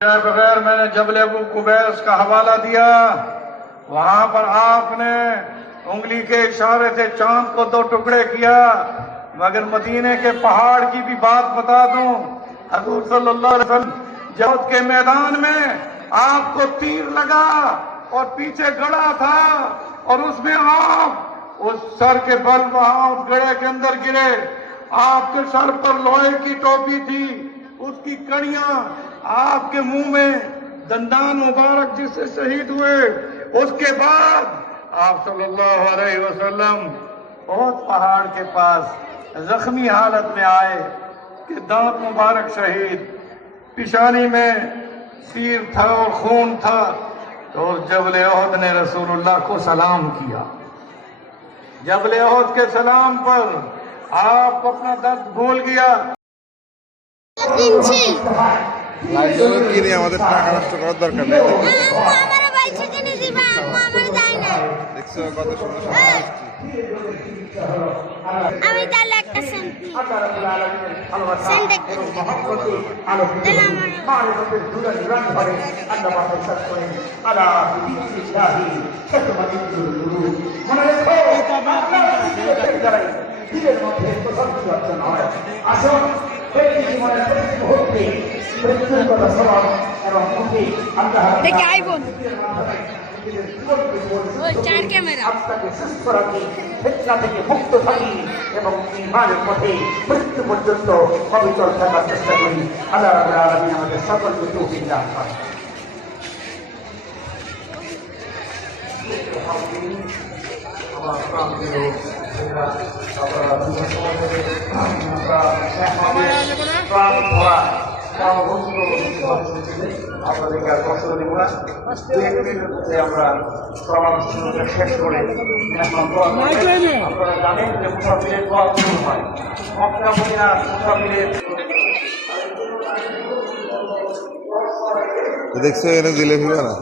बगैर मैंने जबल अबू कुबैस का हवाला दिया, वहां पर आपने उंगली के इशारे से चांद को दो टुकड़े किया। मगर मदीने के पहाड़ की भी बात बता दूं, हजूर सल्लल्लाहु अलैहि वसल्लम जौहद के मैदान में आपको तीर लगा और पीछे गड़ा था और उसमें आप उस सर के बल वहां उस गड़े के अंदर गिरे। आपके सर पर लोहे की टोपी थी, उसकी कड़ियां आपके मुंह में, दंदान मुबारक जिससे शहीद हुए। उसके बाद आप सल्लल्लाहु अलैहि वसल्लम बहुत पहाड़ के पास जख्मी हालत में आए कि दांत मुबारक शहीद, पिशानी में तीर था और खून था। तो जबल ओहद ने रसूलुल्लाह को सलाम किया। जबल ओहद के सलाम पर आप अपना दर्द भूल गया। আমাদের টাকা নষ্ট করার দরকার নেই। দেখছো কত সুন্দর আমি তাহলে একটা সেন্ট দেখে আইফোন চার ক্যামেরা থেকে মুক্ত থাকি এবং ইমানের পথে মৃত্যু পর্যন্ত অবিচল থাকার চেষ্টা করি। আল্লাহ রাব্বুল আলামিন আমাদের সকলকে তৌফিক দান করেন। আপনাদেরকে আর কষ্ট দিব না, আমরা পরামর্শ শেষ করে আপনারা জানেন যে মুসাফিরের দোয়া শুরু হয়। মক্কা মদিনা মুসাফিরের দেখছো এনে জিলেবি বানা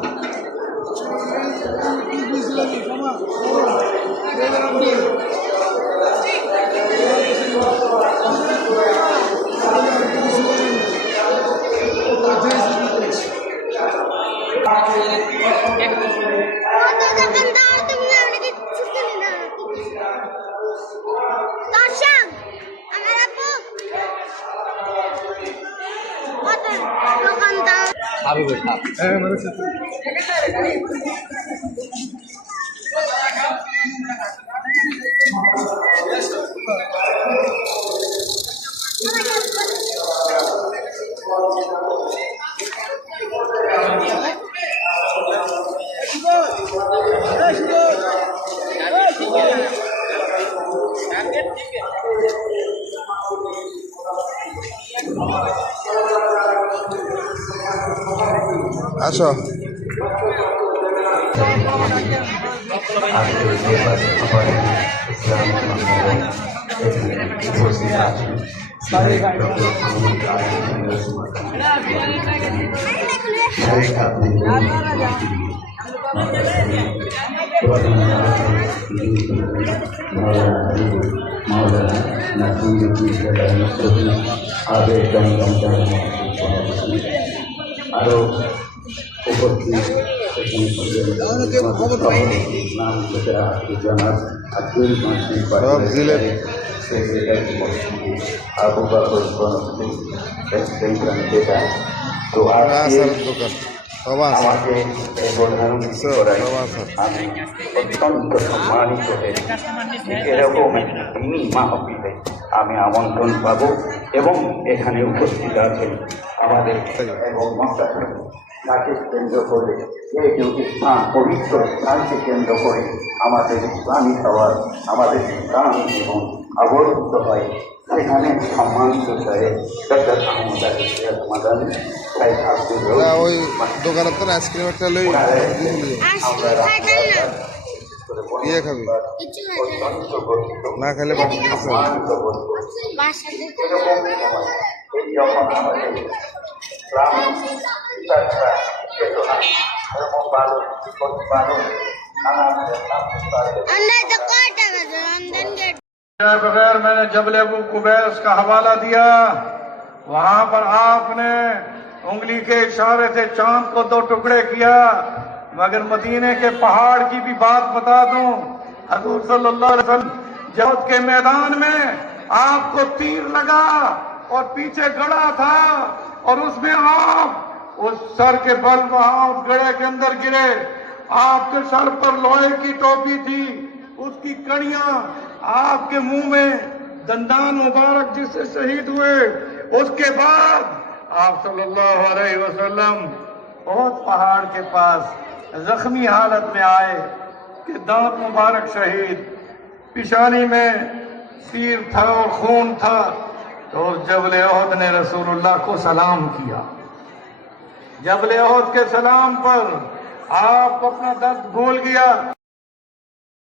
আসো। আরো উপস্থিত তো আমাকে আমি অত্যন্ত সম্মানিত এরকম তিনি মাহফিলে আমি আমন্ত্রণ পাবো এবং এখানে উপস্থিত আছেন আমাদের এবং তাকে কেন্দ্র করে এই স্থান পবিত্র স্থানকে কেন্দ্র করে আমাদের ইসলামী খাবার আমাদের ইসলামী জীবন আবর্তিত হয়। সেখানে সম্মানিত ওই দোকানের তো আইসক্রিম একটা লই ইয়ে খাবি না খেলে बगैर मैंने जबल अबू कुबैस का हवाला दिया, वहां पर आपने उंगली के इशारे से चांद को दो टुकड़े किया। मगर मदीने के पहाड़ की भी बात बता दूं, हजूर सल्लल्लाहु अलैहि वसल्लम जहद के मैदान में आपको तीर लगा और पीछे गड़ा था और उसमें आप उस सर के बल वहां उस गड़े के अंदर गिरे। आपके सर पर लोहे की टोपी थी, उसकी कड़ियां आपके मुंह में दंदान मुबारक जिससे शहीद हुए। उसके बाद आप सल्लल्लाहु अलैहि वसल्लम बहुत पहाड़ के पास जख्मी हालत में आए कि दांत मुबारक शहीद, पिशानी में तीर था और खून था। तो जबल ओहद ने रसूलुल्लाह को सलाम किया। जबल ओहद के सलाम पर आप अपना दर्द भूल गया।